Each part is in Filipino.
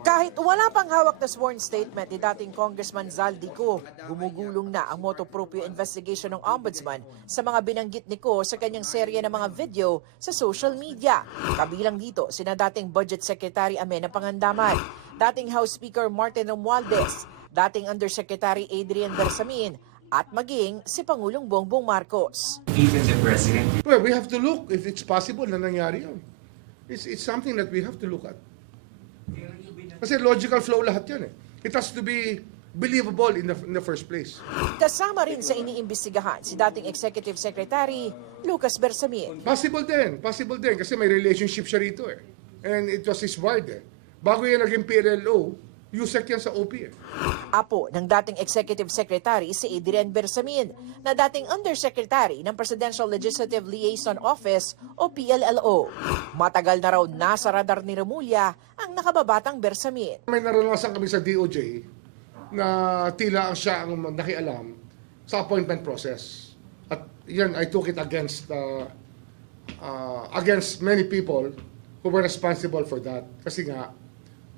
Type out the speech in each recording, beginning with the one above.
Kahit wala pang hawak na sworn statement ni dating Congressman Zaldico, gumugulong na ang motu proprio investigation ng Ombudsman sa mga binanggit ni Ko sa kanyang serye ng mga video sa social media. Kabilang dito sina dating Budget Secretary Amenah Pangandaman, dating House Speaker Martin Romualdez, dating Undersecretary Adrian Bersamin, at maging si Pangulong Bongbong Marcos. Even the President. Well, we have to look if it's possible na nangyari yun. It's something that we have to look at. Kasi logical flow lahat yan eh. It has to be believable in the first place. Kasama rin sa iniimbestigahan si dating Executive Secretary Lucas Bersamin. Possible din kasi may relationship siya rito eh. And it was his ward eh. Bago yan naging PLLO, USEC yan sa OP eh. Apo ng dating Executive Secretary si Adrian Bersamin na dating Undersecretary ng Presidential Legislative Liaison Office o PLLO. Matagal na raw nasa radar ni Remulla ang nakababatang Bersamin. May naranasan kami sa DOJ na tila siya ang nakialam sa appointment process. At yan, I took it against many people who were responsible for that. Kasi nga,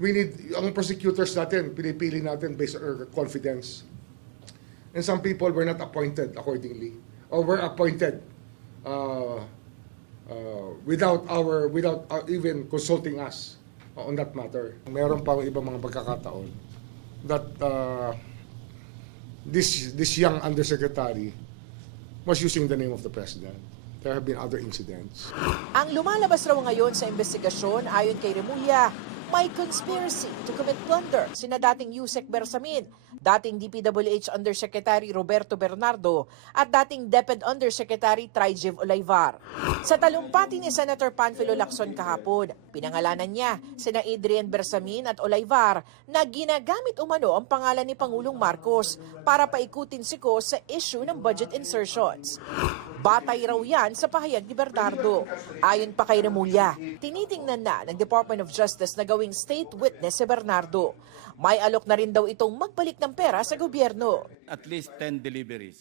we need, ang prosecutors natin, pinipili natin based on our confidence. And some people were not appointed accordingly. Or were appointed without even consulting us on that matter. Meron pa ibang mga pagkakataon that this young undersecretary was using the name of the president. There have been other incidents. Ang lumalabas raw ngayon sa investigasyon ayon kay Remulla, may conspiracy to commit plunder sina dating Yusek Bersamin, dating DPWH Undersecretary Roberto Bernardo at dating DepEd Undersecretary Trijib Olayvar. Sa talumpati ni Senator Panfilo Lacson kahapon, pinangalanan niya sina Adrian Bersamin at Olayvar na ginagamit umano ang pangalan ni Pangulong Marcos para paikutin si Ko sa issue ng budget insertions. Batay raw yan sa pahayag ni Bernardo. Ayon pa kay Remulla, tinitingnan na ng Department of Justice na gawing state witness si Bernardo. May alok na rin daw itong magbalik ng pera sa gobyerno. At least 10 deliveries.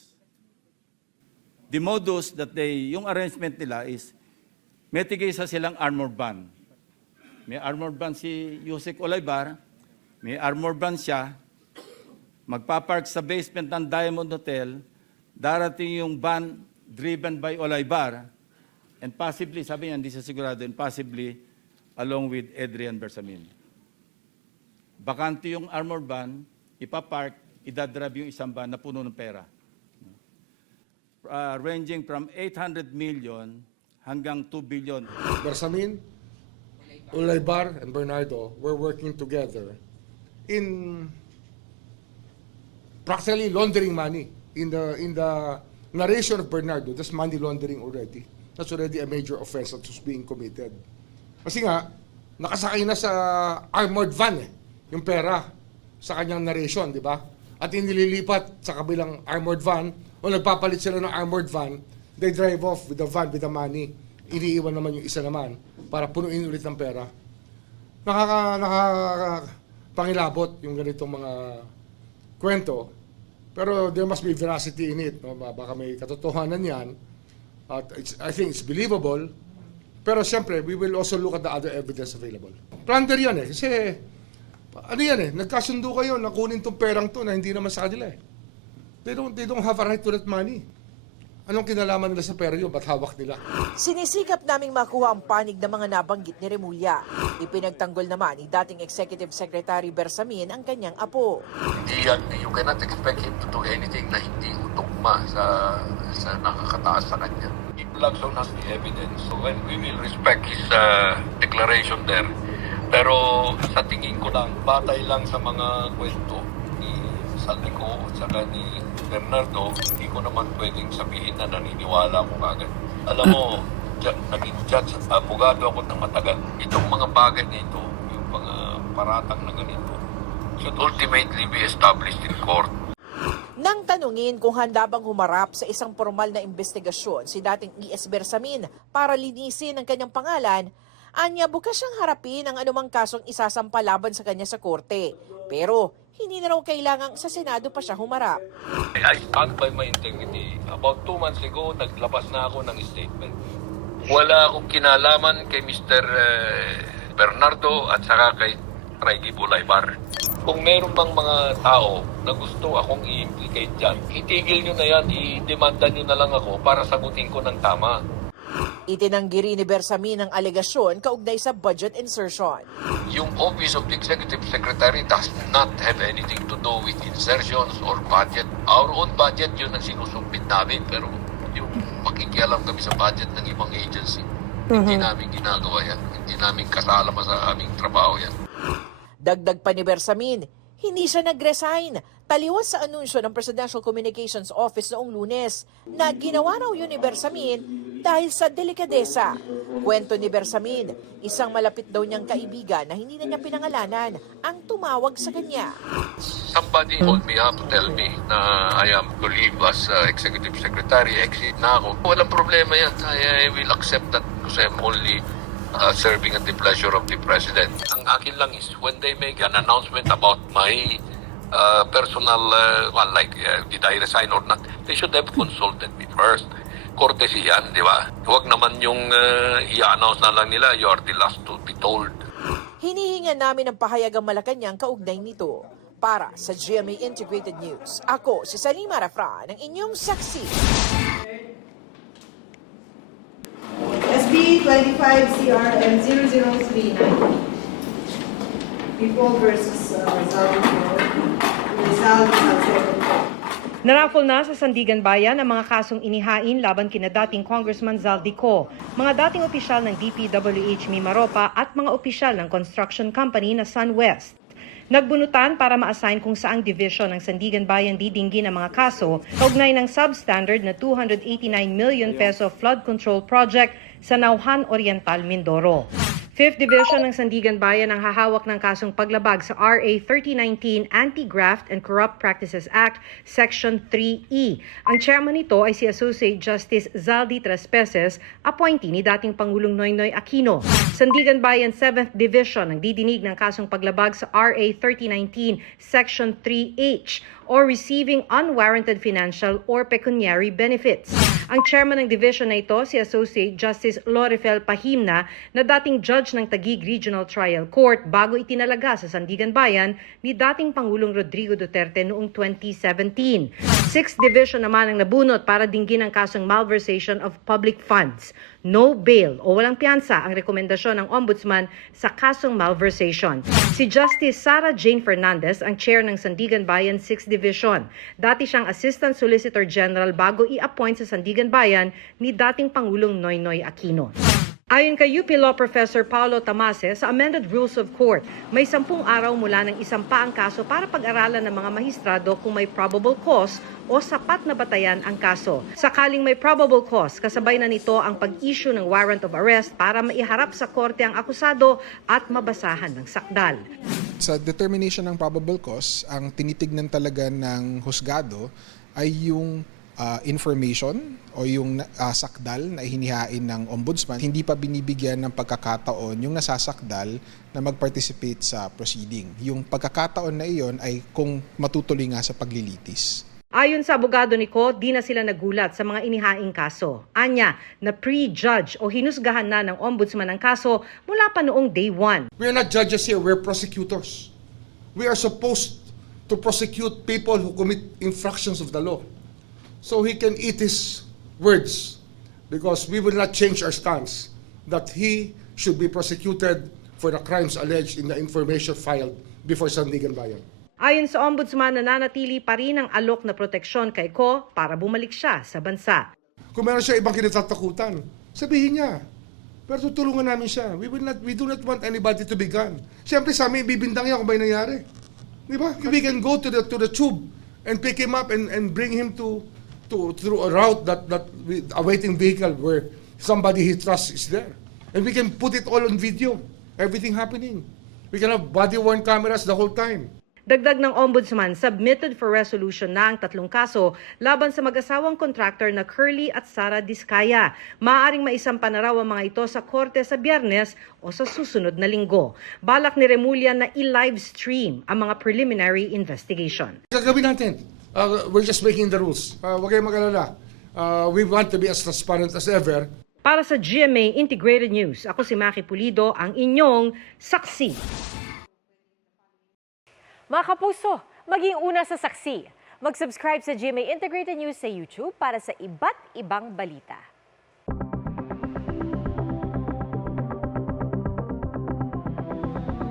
The modus that yung arrangement nila is, may tigisa silang armored van. May armored van si Yusek Olayvar, may armored van siya, magpapark sa basement ng Diamond Hotel, darating yung van driven by Olayvar, and possibly, sabi niya, hindi siya sigurado, and possibly along with Adrian Bersamin. Bakante yung armored van, ipapark, idadrive yung isang van na puno ng pera. Ranging from 800 million hanggang 2 billion. Bersamin, Olayvar, and Bernardo were working together in practically laundering money. In the narration of Bernardo, that's money laundering already. That's already a major offense that was being committed. Kasi nga, nakasakay na sa armored van yung pera sa kanyang narration, di ba? At inililipat sa kabilang armored van, o nagpapalit sila ng armored van, they drive off with the van with the money. Iniiwan naman yung isa naman para punuin ulit ng pera. Nakakapangilabot yung ganitong mga kwento. Pero there must be veracity in it. No? Baka may katotohanan yan. I think it's believable. Pero siyempre, we will also look at the other evidence available. Plunder yan eh. Kasi, ano yan eh, nagkasundo kayo na kunin tong perang to na hindi naman sa kanila eh. They don't have a right to that money. Anong kinalaman nila sa pera yun? Ba't hawak nila? Sinisikap naming makuha ang panig ng mga nabanggit ni Remulla. Ipinagtanggol naman ni dating Executive Secretary Bersamin ang kanyang apo. You cannot expect him to do anything na hindi utugma sa nakakataas sa kanya. If Lacson has the evidence, so when we will respect his declaration there. Pero sa tingin ko lang, batay lang sa mga kwento ni Zaldico at saka ni Bernardo, hindi ko naman pwedeng sabihin na naniniwala ko agad. Alam mo, naging judge at abogado ako ng matagal. Itong mga bagay nito, yung mga paratang na ganito, should ultimately be established in court. Nang tanungin kung handa bang humarap sa isang formal na investigasyon si dating E.S. Bersamin para linisin ang kanyang pangalan, anya bukas siyang harapin ang anumang kasong isasampa laban sa kanya sa korte. Pero hindi na raw kailangang sa Senado pa siya humarap. I stand by my integrity. About 2 months ago, naglabas na ako ng statement. Wala akong kinalaman kay Mr. Bernardo at saka kay Reggie Bulaybar. Kung meron pang mga tao na gusto akong i-implicate dyan, itigil nyo na yan, i-demanda nyo na lang ako para sagutin ko ng tama. Itinanggi rin ni Bersamin ang alegasyon kaugnay sa budget insertion. Yung Office of the Executive Secretary does not have anything to do with insertions or budget. Our own budget, yun ang sinusubmit namin. Pero yung makikialam kami sa budget ng ibang agency, hindi namin ginagawa yan. Hindi namin kasama sa aming trabaho yan. Dagdag pa ni Bersamin, hindi siya nag-resign. Taliwas sa anunsyo ng Presidential Communications Office noong Lunes na ginawa raw yun ni Bersamin dahil sa delikadesa. Kwento ni Bersamin, isang malapit daw niyang kaibigan na hindi na niya pinangalanan ang tumawag sa kanya. Somebody called me up to tell me na I am to leave as Executive Secretary. Exit na ako. Walang problema yan. I will accept that because I'm only serving at the pleasure of the President. Ang akin lang is when they make an announcement about my personal, did I resign or not, they should have consulted me first. Courtesy yan, di ba? Huwag naman yung i-announce na lang nila, you are the last to be told. Hinihingan namin ang pahayag ang Malacanang kaugnay nito. Para sa GMA Integrated News, ako si Salima Rafra ng inyong saksi. SB 25 CRM 0039. People versus Rizal Salcedo. Naraffle na sa Sandigan Bayan ang mga kasong inihain laban kina dating Congressman Zaldico, mga dating opisyal ng DPWH Mimaropa at mga opisyal ng construction company na SunWest. Nagbunutan para ma-assign kung saang division ng Sandigan Bayan didinggin ang mga kaso kaugnay ng substandard na 289 million peso flood control project sa Nauhan Oriental, Mindoro. 5th Division ng Sandigan Bayan ang hahawak ng kasong paglabag sa RA 3019 Anti-Graft and Corrupt Practices Act Section 3E. Ang chairman nito ay si Associate Justice Zaldi Trespeses, appointee ni dating Pangulong Noynoy Aquino. Sandigan Bayan 7th Division ang didinig ng kasong paglabag sa RA 3019 Section 3H or receiving unwarranted financial or pecuniary benefits. Ang chairman ng division na ito, si Associate Justice Lorifel Pahimna, na dating judge ng Taguig Regional Trial Court bago itinalaga sa Sandigan Bayan ni dating Pangulong Rodrigo Duterte noong 2017. 6th Division naman ang nabunot para dinggin ang kasong malversation of public funds. No bail o walang piyansa ang rekomendasyon ng Ombudsman sa kasong malversation. Si Justice Sara Jane Fernandez ang chair ng Sandigan Bayan 6th Division. Dati siyang Assistant Solicitor General bago i-appoint sa Sandigan Bayan ni dating Pangulong Noynoy Aquino. Ayon kay UP Law Professor Paulo Tamase, sa amended rules of court, may 10 araw mula ng isampa ang kaso para pag-aralan ng mga mahistrado kung may probable cause o sapat na batayan ang kaso. Sakaling may probable cause, kasabay na nito ang pag-issue ng warrant of arrest para maiharap sa korte ang akusado at mabasahan ng sakdal. Sa determination ng probable cause, ang tinitignan talaga ng husgado ay yung information o yung sakdal na hinihain ng ombudsman. Hindi pa binibigyan ng pagkakataon yung nasasakdal na mag-participate sa proceeding. Yung pagkakataon na iyon ay kung matutuloy nga sa paglilitis. Ayon sa abogado ni Ko, di na sila nagulat sa mga inihaing kaso. Anya, na pre-judge o hinusgahan na ng ombudsman ang kaso mula pa noong day 1. We are not judges here, we're prosecutors. We are supposed to prosecute people who commit infractions of the law. So he can eat his words because we will not change our stance that he should be prosecuted for the crimes alleged in the information filed before Sandigan Bayan. Ayon sa ombudsman, nananatili pa rin ang alok na proteksyon kay Ko para bumalik siya sa bansa. Kung meron siya ibang kinatatakutan, sabihin niya. Pero tutulungan namin siya. We do not want anybody to be gone. Siyempre sa amin, ibibintang niya kung may nangyari. Di ba? We can go to the tube and pick him up and bring him through a route that a waiting vehicle where somebody he trusts is there. And we can put it all on video, everything happening. We can have body-worn cameras the whole time. Dagdag ng ombudsman, submitted for resolution na ang 3 kaso laban sa mag-asawang contractor na Curly at Sara Diskaya. Maaaring maisampa na raw ang mga ito sa korte sa Biyernes o sa susunod na linggo. Balak ni Remulla na i-live stream ang mga preliminary investigation. Gagawin natin. We're just making the rules. Huwag kayong mag-alala. We want to be as transparent as ever. Para sa GMA Integrated News, ako si Maki Pulido, ang inyong saksi. Mga kapuso, maging una sa saksi. Mag-subscribe sa GMA Integrated News sa YouTube para sa iba't ibang balita.